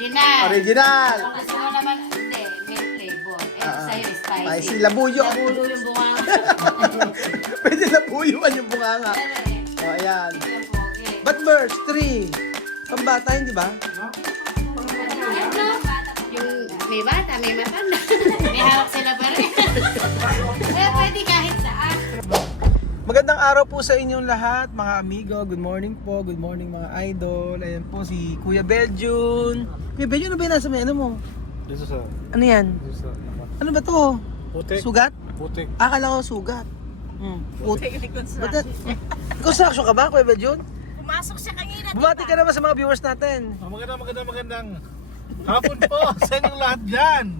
Original. Original. Kung gusto mo naman, hindi, may flavor. Sa'yo, spicy. Spicy. Labuyo. Labuyo yung bunganga. Pwede labuyuan yung bunganga. O, ayan. But verse 3. Pambata, hindi ba? Yung may bata, may matanda. May hawak sila pa rin. Kaya pwede kahit saan. Magandang araw po sa inyong lahat, mga amigo. Good morning po. Good morning, mga idol. Ayan po si Kuya Beljun. Kuya Beljun, ano ba yung nasa may ano mo? Dito sa... Ano yan? Dito sa... Ano ba to? Putik. Sugat? Putik. Akala ko sugat. Putik. Construction ka ba, Kuya Beljun? Pumasok siya kanina. Bumati ka naman sa mga viewers natin. Magandang hapon po sa inyong lahat dyan.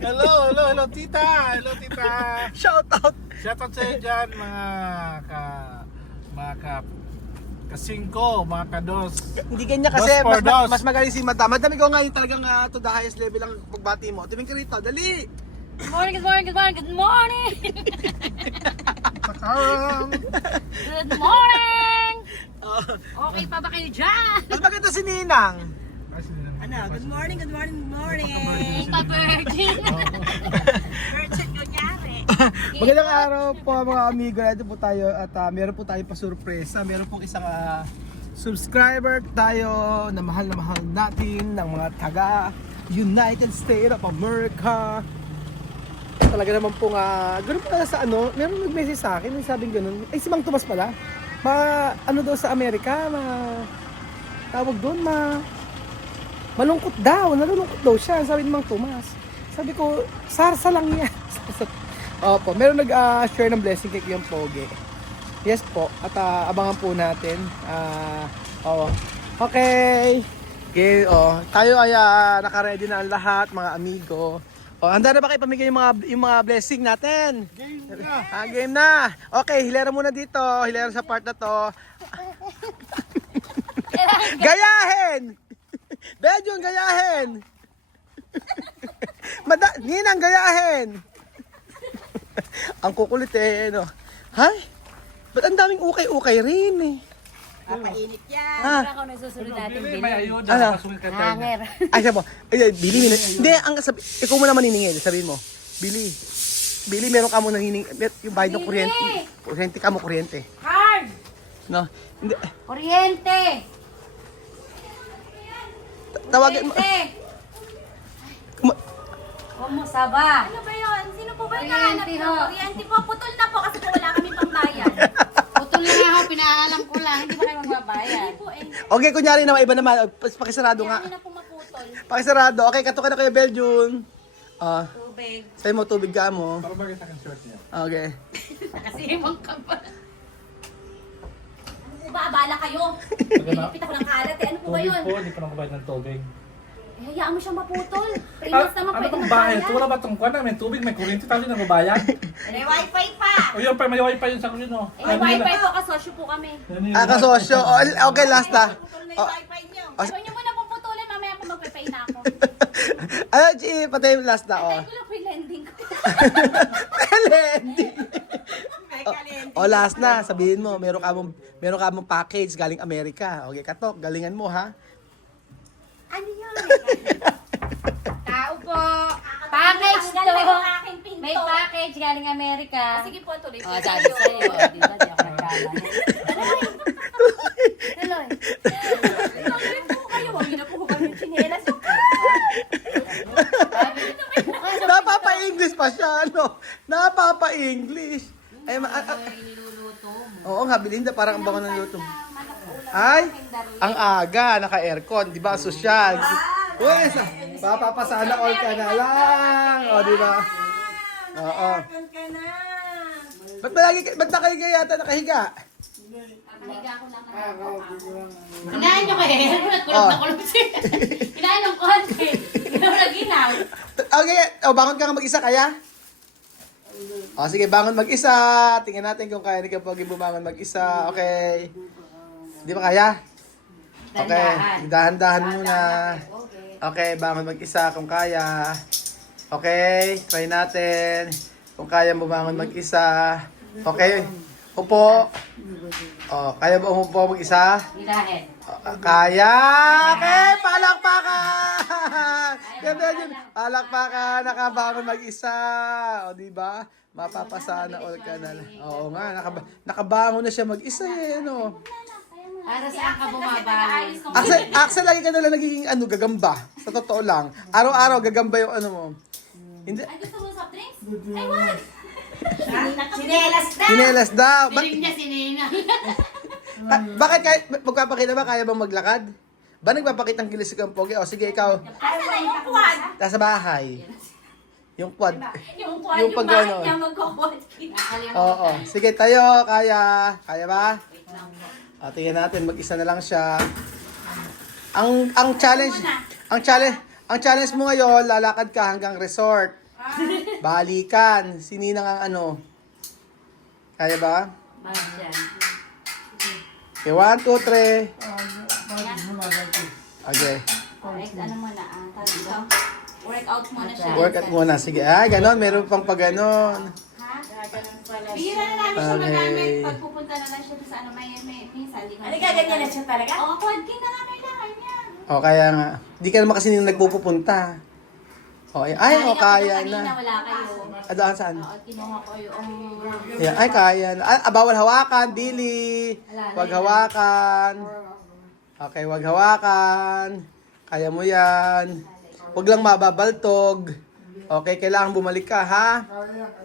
Hello, tita. Hello, tita. Shout out. Shoutout sa inyo dyan, kasingko, mga kados. Hindi ganyan kasi Dos for dos. mas magaling si Madam. Madam, ikaw nga yung talagang to the highest level ang pagbati mo. Tuming ka rito, dali. Good morning, good morning, good morning, good morning. Good morning. Okay pa ba kayo dyan? Mas maganda si Ninang. Ano, good morning, good morning, good morning. Pa-virgin. Virgin kunyari. Magandang araw po mga amigo. Ito po tayo at meron po tayo pa surpresa. Meron pong isang subscriber tayo na mahal natin ng mga taga United States of America. Talaga naman pong ganoon pala sa ano, meron nag-message sa akin, may sabing ganoon. Ay, si Mang Tomas pala. Ano daw sa Amerika, tawag doon, malungkot daw, nalulungkot daw siya, sabi ni Mang Tomas. Sabi ko, sarsa lang yan. Opo, meron nag-share ng blessing cake yung Pogi. Yes po, at abangan po natin. Okay. Okay, tayo ay naka-ready na ang lahat, mga amigo. Handa na ba kayo pamigay yung mga blessing natin? Game na. Game na. Okay, hilera muna dito. Hilera sa part na to. Gayahin! Beljun, gayahin! Ninang, gayahin! Ang kukulit no? Hay? Ba't ang daming ukay-ukay rin Papainit yan. Para ako nagsusunod natin May bilhin. ayuda. Ano? Pasungit ka tayo. Hanger. Ay, sabi mo. Bili, hindi, ikaw muna maniningil. Sabihin mo. Bili, meron ka mo naniningil. Yung bayad ng kuryente. Kuryente ka mo, kuryente. Card! No? Hindi. Kuryente! Tawagin mo. Kuryente! Kumusaba. Ano ba yun? Sino po ba yung Kuryente nahanap ho. ng kuryente po? Putol na po kasi po wala kami pambayan. Putol na nga ako, pinaalam ko lang. Hindi ba kayo magbabayad? Po eh. Okay, kunyari naman, iba naman. Pakisarado nga. Kaya na po maputol. Pakisarado. Okay, katukan na kayo, Beljun. Tubig. Sa'yo mo, tubig ka mo. Para bagay sa akin short niya. Okay. Kasi ibang kapal. Ano po ba? Abala kayo. Pinipit ako ng kalat eh. Ano po ba Tubig yun? po, hindi pa nakabayad ng tubig. Eh, hayaan mo siyang maputol. 3 months naman Ano pwede bang magbayad. bayad? Wala ba itong kuwan na? May tubig, may kuryente, tayo na mabayad. May wifi pa. O yun pa, may wifi yun sa kuryente. Eh, may wifi po. Kasosyo po kami. Kasosyo. Okay, last na. Putol na yung wifi niyo. Ayaw niyo muna pong putulin. Mamaya po magpipay na ako. Ano, G, patay yung last na. Tayo ko lang po yung lending ko. Pelendi. Mega lending. Last na. Sabihin mo, meron ka mong package galing Amerika. Okay, katok, galingan mo, ha? Ano yun? Tao po. Package to. Tanggal na yung aking pinto. May package galing Amerika. Sige po, tuloy po. Sabi sa'yo. Di ba? Di ako nagkala. Tuloy. Tuloy po kayo. Huwag niyo na po kami yung chinelas. Napapa-English pa siya, ano? Napapa-English. Ay, Niluluto mo. oo nga, Belinda, parang ang bango ng luto mo. Ay, ang aga, naka-aircon, di ba? Social. Uy, papapasana all ka na lang. O, di ba? Oo. Ba't nakahigayata nakahiga? Kinain nyo kayo. Kulog na kulog siya. Kinain ng konti. Hindi mo naginaw. Okay, bangon ka nga mag-isa, kaya? Sige, bangon mag-isa. Tingnan natin kung kaya ni Kapag bumangon mag-isa. Okay. Di ba kaya? Okay, dahan-dahan muna. Okay, bangon mag-isa kung kaya. Okay, try natin. Kung kaya bumangon mag-isa. Okay, upo. Kaya ba umupo mag-isa? Ilahin. Kaya! Okay, palakpakan! Palakpakan, nakabangon mag-isa. O, di ba? Mapapasana all ka na. Oo nga, nakabangon na siya mag-isa eh, ano. Para saan ka bumabawi? Axel, lagi ka na lang nagiging gagamba. Sa totoo lang. Araw-araw, gagamba yung ano mo. Hindi, Ay, gusto mo soft drinks? Ay, wag! Sinelas na! sinelas daw. Sinig niya sinina. Bakit magpapakita ba? Kaya bang maglakad? Ba nagpapakita ng kilis kang pogi? O sige, ikaw. Asa na yung quad? Nasa bahay. Yung quad. Yung quad, Yung yung pag bakit ano. niya magkukwad kita. Oo. Sige, tayo. Kaya. Kaya ba? O, tingnan natin. Mag-isa na lang siya. Ang challenge mo ngayon, lalakad ka hanggang resort. Balikan. Sininang ang ano. Kaya ba? Okay, 1, 2, 3. Okay. Next, ano muna? Workout muna siya. Workout muna. Sige. Ganon. Meron pang pag ganon. Ha? Bihira na namin siya Okay. magamit. Pag pupunta na lang siya sa ano, may minsan. Ano gaganyan na siya talaga? Oo, quad king na nga kailangan niya. O, kaya nga. Di ka naman kasi nung nagpupunta. O, ay, o, kaya Kanina na. wala kayo. Adaan saan? Oo, kinuha ko yung... Ayan, ay, kaya na. Bawal hawakan, Billy. Huwag hawakan. Okay, huwag hawakan. Kaya mo yan. Huwag lang mababaltog. Okay, kailangan bumalik ka, ha?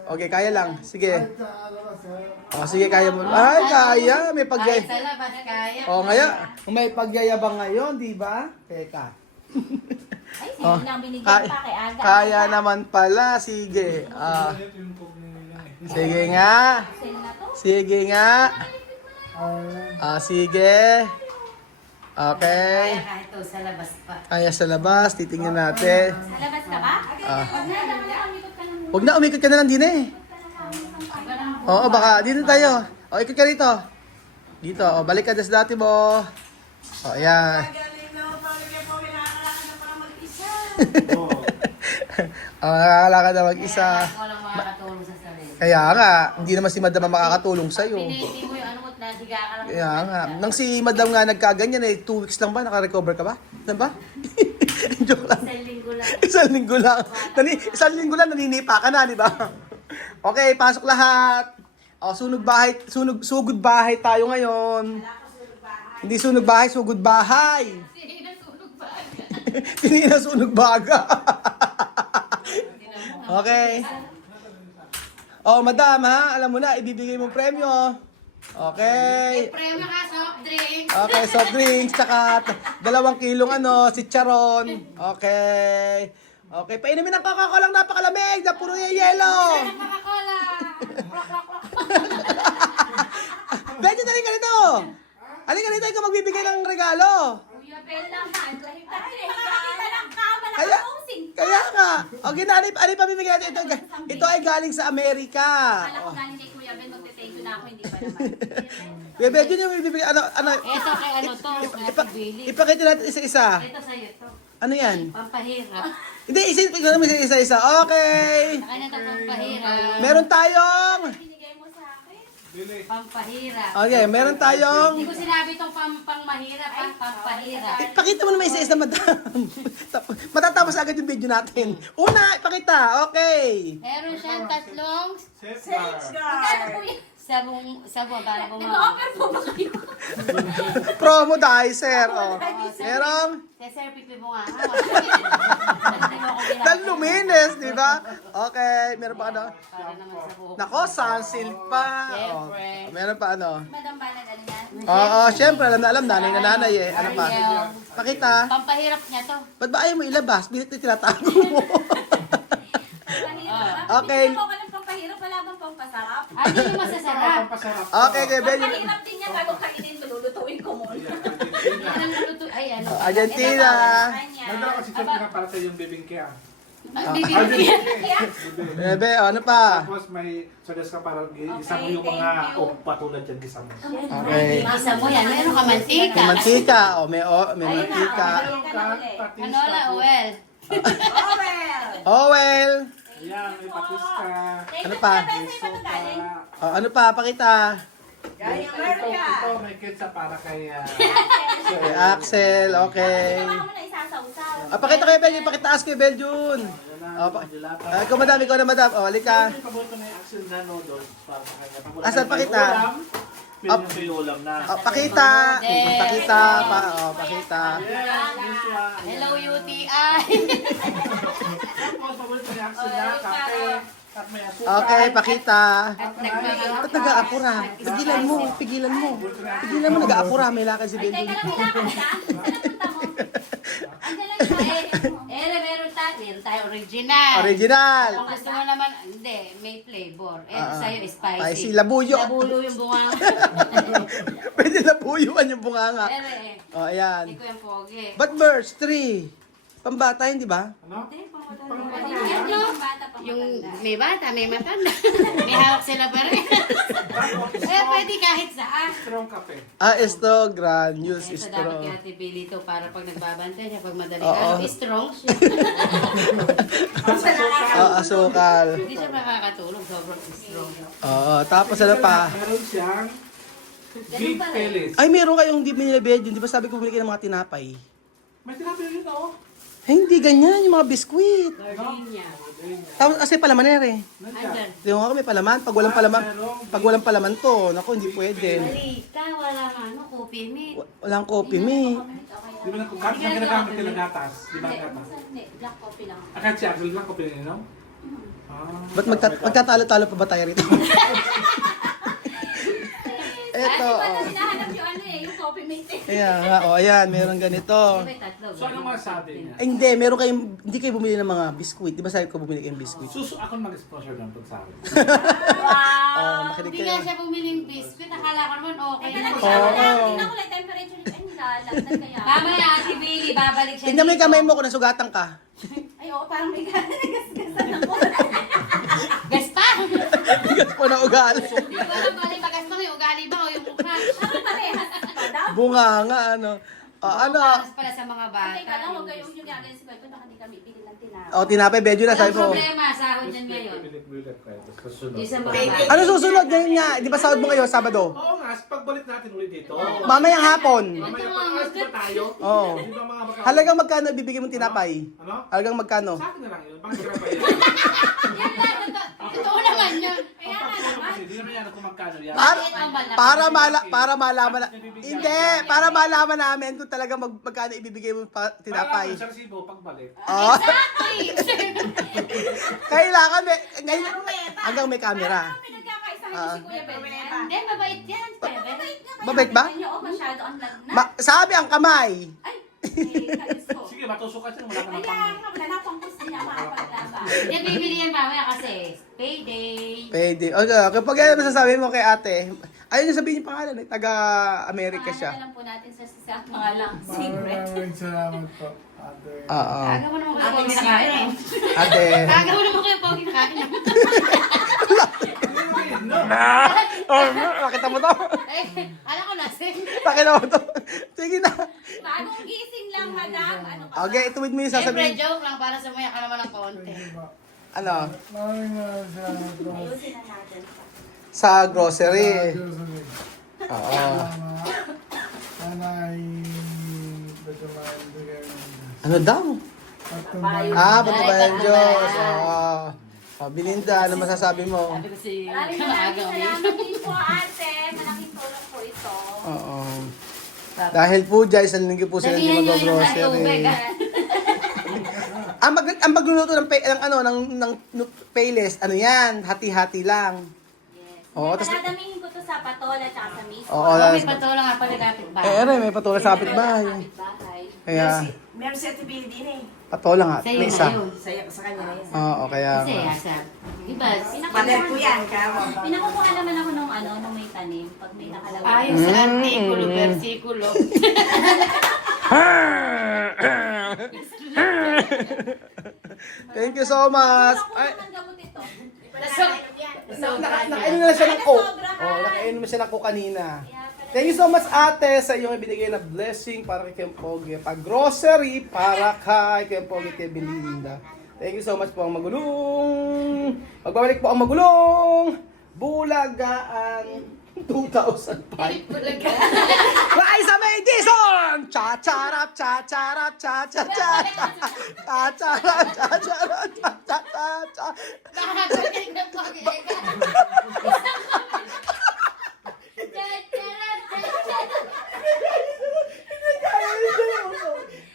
Okay, kaya lang. Sige. O, sige, kaya mo. Ay, kaya. May Kaya pagyay. sa labas, kaya. O, ngayon. May pagyayabang ngayon, di ba? Teka. Ay, Oh, sige lang binigyan kaya- pa kay Aga. Kaya naman pala. Sige. Sige nga. Sale na to. Sige nga. Sige. Okay. Kaya kahit to sa labas pa. Kaya sa labas, titingnan natin. Nalabas ka ba? Wag na, umikot ka lang. Huwag na, umikot ka na lang din eh. Oo, baka dito tayo. O, ikot ka rito. Dito, o, balik ka dyan sa dati mo. O, ayan. O, nakakalakad na mag-isa. Kaya walang makakatulong sa sarili. Kaya nga, hindi naman si madam ang makakatulong sa'yo. Pinili mo yung ano mo, nasiga ka lang. Kaya nga. Nang si madam nga nagkaganyan eh, 2 weeks lang ba? Naka-recover ka ba? Ano ba? Joke lang. Isang linggo lang. Isang linggo lang. Isang linggo lang, naninipa ka na, di ba? Okay, pasok lahat. O, sugod bahay tayo ngayon. Hindi sunog bahay, sugod bahay. Hindi na sunog baga. Okay. Oh, madam ha, alam mo na, ibibigay mong premyo. Okay. Premyo ka, soft drinks. Okay, soft drinks, tsaka 2 kilong si Charon. Okay. Okay, painumin ng Coca-Cola, napakalamig, na puro yung yelo. Coca-Cola. Benjo, dali ka dito. Halika dito, ikaw magbibigay ng regalo. Kuya Bel naman. Nakakita lang ka, Kaya, malakaposing. kaya nga. Okay, ano pa bibigyan natin? Ito ay galing sa Amerika. Kala ko galing kay Kuya Bel, magte-thank you na ako, hindi pa naman. Kuya Benjo, yung bibigay, ano, Ito kay ano to, kay Billy. ipakita natin isa-isa. Ito sa'yo to. Ano yan? Pampahirap. Hindi, ikaw naman isa-isa. Okay. Sa kanya to pampahirap. Meron tayong... Binigay mo sa akin. Pampahirap. Okay, meron tayong... Hindi ko sinabi itong pangmahirap, pampahirap. Ipakita mo naman isa-isa, madam. Matatapos agad yung video natin. Una, ipakita. Okay. Meron siyang 3 Magkano po yan? sabong para bumaba. Nag-offer po ba kayo? Promo dicer. Oh. Merong Kaya sir, pipi mo nga. luminis, di ba? Okay, meron pa ano? Para naman sa buhok. Nako, sunsilk pa. Oh. Siyempre. Meron pa ano? Madam Balan, ano yan? Oo, syempre, alam na alam, nanay na nanay eh. Ano pa? Ariel. Pakita. Pampahirap niya to. Ba't ba ayaw mo ilabas? Bilit na tinatago mo. Okay. Hindi mo walang pampahirap, wala bang pampasarap? Ano yung masasarap? Okay, kaya Ben. Pampahirap din niya bago kainin, malulutuin ko muna. Hindi ka nang luluto. Ay, ano. Argentina. Nandun kasi siya para sa yung bibingkya. Bibigyan. Bebe, ano pa? Tapos may sadas ka para isa mo yung mga patulad dyan gisa mo. Okay. Isa mo yan. Meron ka mantika. May mantika. May mantika. Canola oil. Oh, well. Ayan, may patis ka. Ano pa? Oh, ano pa? Pakita. Ito, may ketchup para kay... Okay, Axel, okay. Ginawa mo na isasawsaw. Pakita kay Ben, pakitaas kay Beljun. Ikaw madam. O, halika. Paborito na yung action na noodles para sa kanya. Pag wala Asan tayong pakita? ulam, pwede mo yung ulam na. O, pakita. Pakita. Pakita. Hello, UTI. Tapos paborito na yung action na kape at may asukal. Okay, pakita. At nagmamahal. Ba't nag-aapura? Pigilan mo. Pigilan mo, nag-aapura. May lakad si Ay, Bento. teka lang, kailangan ka. Saan napunta mo? Meron tayo original. Original. Kung gusto mo naman, hindi, may flavor. Ito sa'yo, spicy. Spicy, labuyo. Labuyo yung bunga. Pwede labuyuan yung bunganga. Ere, O, ayan. hindi ko yung pogi. But birds, 3. Pambata yun, di ba? Ano? Yung may bata, may matanda. May hawak sila pa rin. Pwede kahit saan. Strong kape. Esto, granules, Ito dapat straw. kaya tibili ito para pag nagbabantay niya, pag madali Oo. strong siya. Asukal. Hindi siya makakatulog, sobrang strong. Oo, tapos ano pa? Meron siyang big pelis. Ay, meron kayong hindi binilibed yun. Di ba sabi ko bumili kayo ng mga tinapay? May tinabi yun oh. Hindi ganyan, yung mga biskwit. Gardenia. Tapos kasi palaman eh. Andyan. Di mo ako may palaman. Pag walang palaman to, naku, hindi pwede. Balita, wala nga coffee meat. Walang coffee, me. Di ba na kung saan ginagamit nila gatas? Di ba gatas? Hindi, black coffee lang. Akit siya, actually lang ko pinininom? Ba't magtatalo-talo pa ba tayo rito? Eto, Kasi hinahanap yung ano yung coffee mate eh. Ayan nga, ayan, meron ganito. May tatlo. So ano masabi niya? Ay, hindi kayo bumili ng mga biskwit. Di ba sabi ko bumili kayong biskwit? Ako mag-sponsor ng pag sa akin. Makinig Hindi kayo. nga siya bumiling biscuit. Akala ko naman okay na. Tingnan ko lang temperature. Ay, nilalagdan kaya. Mamaya, si Bailey, babalik siya Tingnan mo yung kamay mo kung nasugatan ka. Ay, oo, parang may gasgasan ako. Gaspang! Bigat po na ugali. Hindi ko alam kung ano yung magaspang yung ugali ba o yung mukha. Ano parehas? Bunga nga, ano. Ano? Paras pala sa mga bata. Teka lang, huwag kayong yung gagawin si Kwento. Baka hindi kami bili ng tinapay. O, tinapay, bedyo na, sabi Walang mo. problema, sahod yan ngayon. Bilit-bilit kayo. Tapos kasunod. Yung sa mga bata. Ano susunod? Ganyan nga. Di ba sahod mo ngayon, Sabado? Oo nga, pagbalik natin ulit dito. Mamayang hapon. Mamaya pag-alas ba tayo? Oo. Di ba mga baka... Halagang magkano ibibigay mong tinapay? Ano? Halagang magkano? Sa akin na lang yun. Pang-hirap pa yun. Yan lang, totoo naman yun. Kaya nga naman. Hindi naman yan kung magkano yan. Para malaman na. Hindi, para malaman namin kung talaga magkano ibibigay mo tinapay. Sa resibo, pagbalik. Oh. Exactly! Kailangan ngayon hanggang may camera. Pinagkakaisahan niyo si Kuya Belen. Hindi, mabait yan. Mabait ba? Oo, masyado ang lagnat. Sabi ang kamay. Ay, kayos ko. Sige, matusukan siya. Wala ka na Kaya pang... nga, wala na akong gusto niya makapaglaban. Hindi, bibili yan mamaya kasi payday. Pwede. Okay, kapag ano masasabi mo kay ate, ayun yung sabihin yung pangalan, taga-America siya. Alam po natin sa mga lang secret. salamat po, ate. Oo. Taga mo naman kayo pogi na kain. Ate. Taga mo naman kayo pogi na kain. Nakita mo to? Alam ko lasing. Nakita mo to? Sige na. Bagong gising lang, madam. Ano ka? Okay, ituwid mo yung Siyempre, sasabihin. joke lang para sa maya ka naman ng konti. Ano? Ayusin na natin. Sa grocery. Oo. Ano daw? Pagbabayan Diyos. Oo. Belinda, ano masasabi mo? Sabi ko si Maraming salamat din po, ate. Malaking tulong po ito. Oo. Dahil po dyan, isang linggo po sila hindi Damihan nyo yung tubig. mag-grocery. Ang magluluto ng paylist, ano yan, hati-hati lang. Yes. Oo, tas- Paladamihin ko to sa patola at sa mismo. Oo, May patola nga pala dapat ba? may patuloy sa kapitbahay. Bahay. Kaya, Meron siya tibili din eh. patola nga, Sa'yo may na isa. yun. Sa kanya na yan. Oo, kaya Kasi nga. asap. Diba? Pader ko yan, kamo. Pinakukuha naman ako nung nung may tanim. Pag may nakalagay. Ayon sa artikulo, versikulo. Thank you so much. Ako Ay, naman gamot ito. nakainom na siya ng coke. Oh, nakainom siya ng coke kanina. Thank you so much ate sa iyong ibinigay na blessing para kay Kempogi. Pag-grocery para kay Kempogi kay Belinda. Thank you so much po ang magulong. Magbabalik po ang magulong. Bulagaan. 2005. Bulaga. Liza May Dizon! Cha-charap, cha-charap, cha-cha-cha, cha-charap, cha-charap, cha-cha-cha. Nakakagaling na po.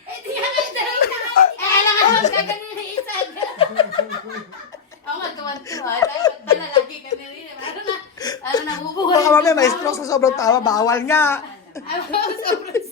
Eh, di ka kayo dalawa na. Eh, alam ka naman gagaling na isa. Ako nga, tuwan-tuwa. Dapat pala lagi kami rin. Ano na, nabubuhay. Baka mamaya may stroke sa sobrang tawa, bawal nga. Sobrang